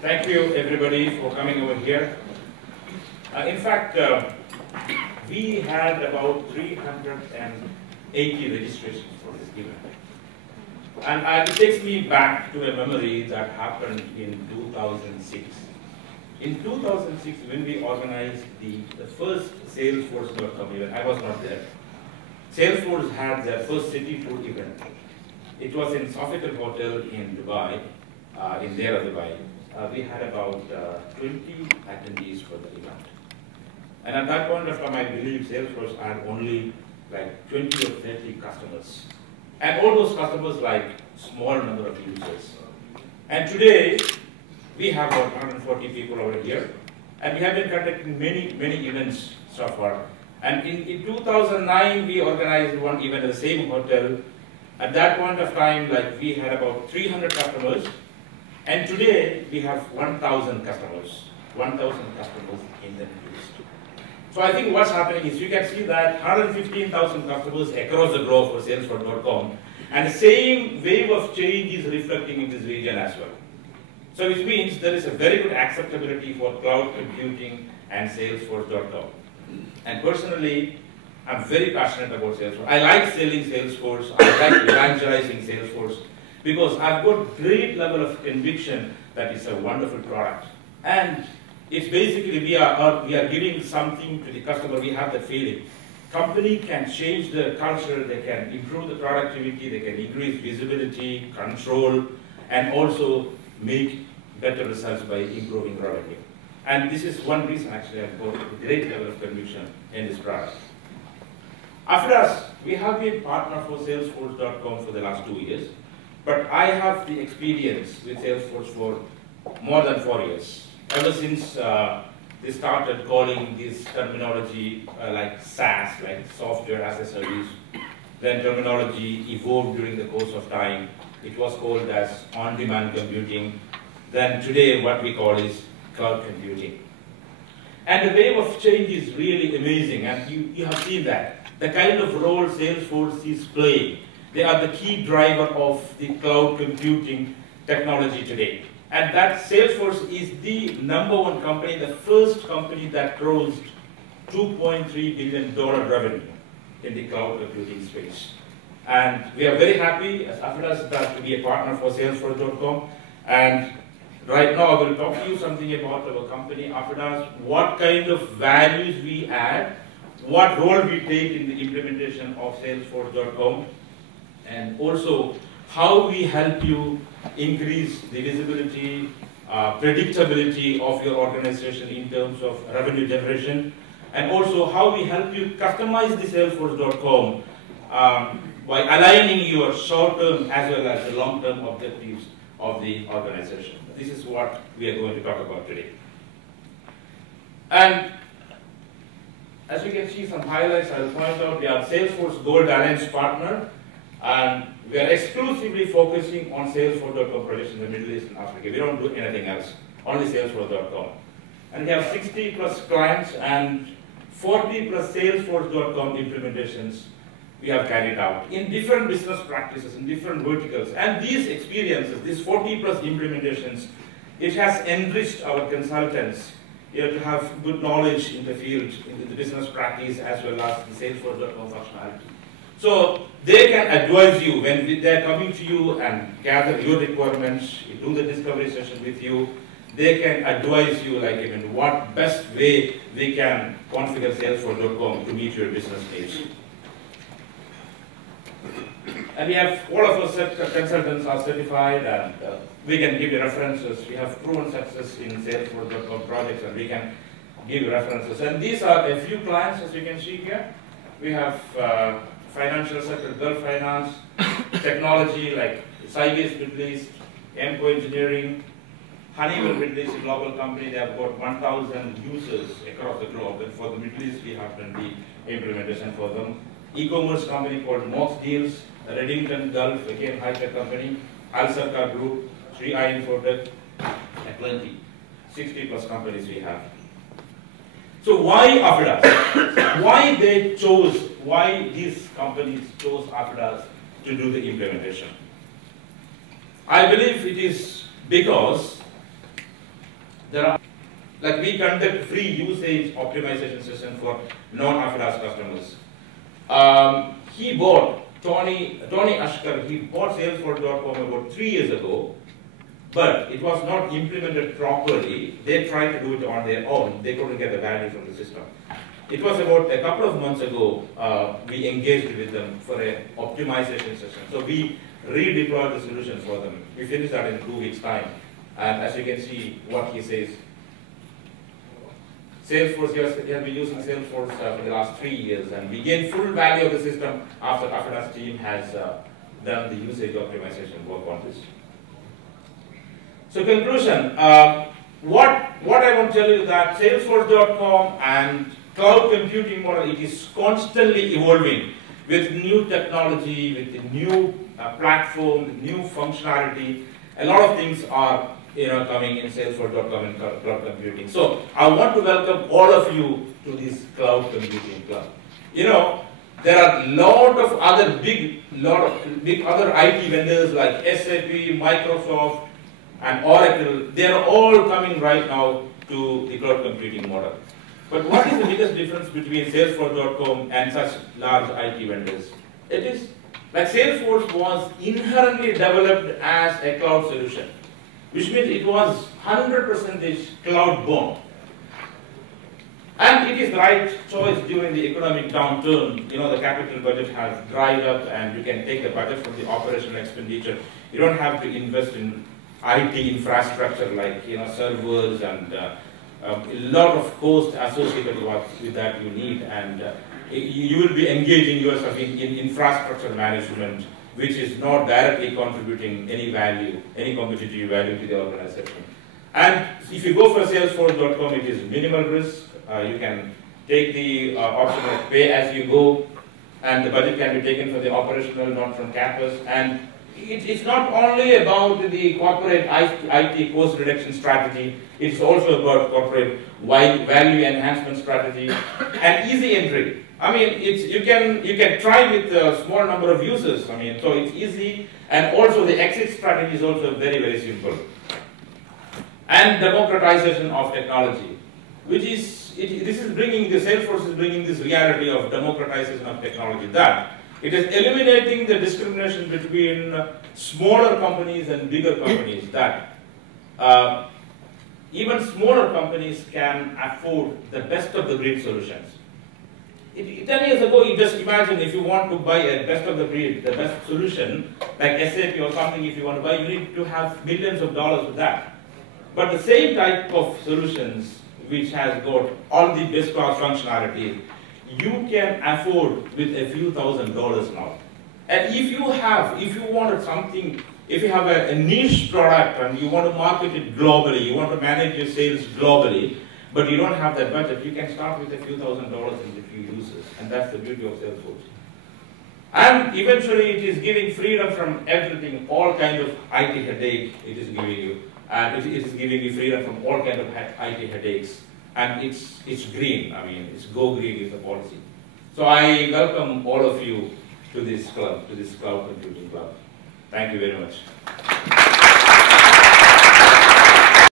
Thank you, everybody, for coming over here. In fact, we had about 380 registrations for this event. And it takes me back to a memory that happened in 2006. In 2006, when we organized the first Salesforce.com event, I was not there. Salesforce had their first city tour event. It was in Sofitel Hotel in Dubai, in Dera, Dubai. We had about 20 attendees for the event. And at that point of time, I believe Salesforce had only like 20 or 30 customers. And all those customers like small number of users. And today, we have about 140 people over here. And we have been conducting many, many events so far. And in 2009, we organized one event at the same hotel. At that point of time, like we had about 300 customers. And today, we have 1,000 customers. 1,000 customers in the Middle East. So I think what's happening is you can see that 115,000 customers across the globe for Salesforce.com. And the same wave of change is reflecting in this region as well. So which means there is a very good acceptability for cloud computing and Salesforce.com. And personally, I'm very passionate about Salesforce. I like selling Salesforce. I like evangelizing Salesforce because I've got great level of conviction that it's a wonderful product. And it's basically we are giving something to the customer. We have the feeling. Company can change the culture. They can improve the productivity. They can increase visibility, control, and also make better results by improving revenue. And this is one reason actually I've got a great level of conviction in this product. Aphidas, we have been partner for Salesforce.com for the last 2 years, but I have the experience with Salesforce for more than 4 years. Ever since they started calling this terminology like SaaS, like software as a service, then terminology evolved during the course of time. It was called as on-demand computing. Then today what we call is cloud computing. And the wave of change is really amazing, and you have seen that. The kind of role Salesforce is playing. They are the key driver of the cloud computing technology today. And that Salesforce is the #1 company, the first company that crossed $2.3 billion revenue in the cloud computing space. And we are very happy as Aphidas to be a partner for Salesforce.com. And right now I will talk to you something about our company, Aphidas, what kind of values we add, what role we take in the implementation of Salesforce.com, and also how we help you increase the visibility, predictability of your organization in terms of revenue generation, and also how we help you customize the Salesforce.com by aligning your short-term as well as the long-term objectives of the organization. This is what we are going to talk about today. And as you can see some highlights, I will point out we are Salesforce Gold Alliance partner, and we are exclusively focusing on Salesforce.com projects in the Middle East and Africa. We don't do anything else, only Salesforce.com. And we have 60 plus clients and 40 plus Salesforce.com implementations we have carried out in different business practices, in different verticals. And these experiences, these 40 plus implementations, it has enriched our consultants to have good knowledge in the field, in the business practice, as well as the Salesforce.com functionality. So they can advise you when they're coming to you and gather your requirements, do the discovery session with you. They can advise you like even what best way we can configure Salesforce.com to meet your business needs. And we have all of our consultants are certified, and we can give you references. We have proven success in Salesforce.com projects, and we can give you references. And these are a few clients, as you can see here. We have financial sector, Gulf Finance, technology like Sybase Middle East, Emco Engineering, Honeywell Middle East, a global company. They have got 1,000 users across the globe. And for the Middle East, we have done the implementation for them. E-commerce company called Mox Deals, Reddington Gulf, again high-tech company, Al-Sarkar Group, 3i Infotech, and plenty. 60 plus companies we have. So why Aphidas? Why these companies chose Aphidas to do the implementation? I believe it is because There are, like we conduct free usage optimization session for non-Aphidas customers. He bought, Tony Ashkar, he bought Salesforce.com about 3 years ago, but it was not implemented properly. They tried to do it on their own. They couldn't get the value from the system. It was about a couple of months ago, we engaged with them for an optimization session. So we redeployed the solution for them. We finished that in 2 weeks' time. And as you can see what he says, Salesforce, he has been using Salesforce for the last 3 years, and we gain full value of the system after Aphidas team has done the usage optimization work on this. So conclusion, what I want to tell you is that Salesforce.com and cloud computing model, it is constantly evolving with new technology, with a new platform, with new functionality. A lot of things are coming in Salesforce.com and cloud computing. So I want to welcome all of you to this cloud computing club. There are a lot of other big other IT vendors like SAP, Microsoft, and Oracle. They are all coming right now to the cloud computing model. But what is the biggest difference between Salesforce.com and such large IT vendors? It is like Salesforce was inherently developed as a cloud solution, which means it was 100% cloud born. And it is the right choice during the economic downturn. The capital budget has dried up, and you can take the budget from the operational expenditure. You don't have to invest in IT infrastructure like servers and a lot of cost associated with that you need, and you will be engaging yourself in infrastructure management, which is not directly contributing any value, any competitive value to the organization. And if you go for Salesforce.com, it is minimal risk. You can take the option of pay as you go, and the budget can be taken for the operational, not from campus. And it's not only about the corporate IT cost reduction strategy, it's also about corporate value enhancement strategy and easy entry. I mean, you can try with a small number of users. I mean, so it's easy, and also the exit strategy is also very, very simple. And democratization of technology, which is the Salesforce is bringing this reality of democratization of technology, that it is eliminating the discrimination between smaller companies and bigger companies, that even smaller companies can afford the best of the breed solutions. 10 years ago, you just imagine if you want to buy a best of the breed, the best solution, like SAP or something, if you want to buy, you need to have millions of dollars with that. But the same type of solutions, which has got all the best class functionality, you can afford with a few $1,000s now. And if you wanted something, if you have a niche product and you want to market it globally, you want to manage your sales globally, but you don't have that budget, you can start with a few $1,000s and a few users. And that's the beauty of Salesforce. And eventually it is giving freedom from everything, all kinds of IT headache it is giving you. And it is giving you freedom from all kinds of IT headaches. And it's green. I mean, it's go green is the policy. So I welcome all of you to this club, to this cloud computing club. Thank you very much.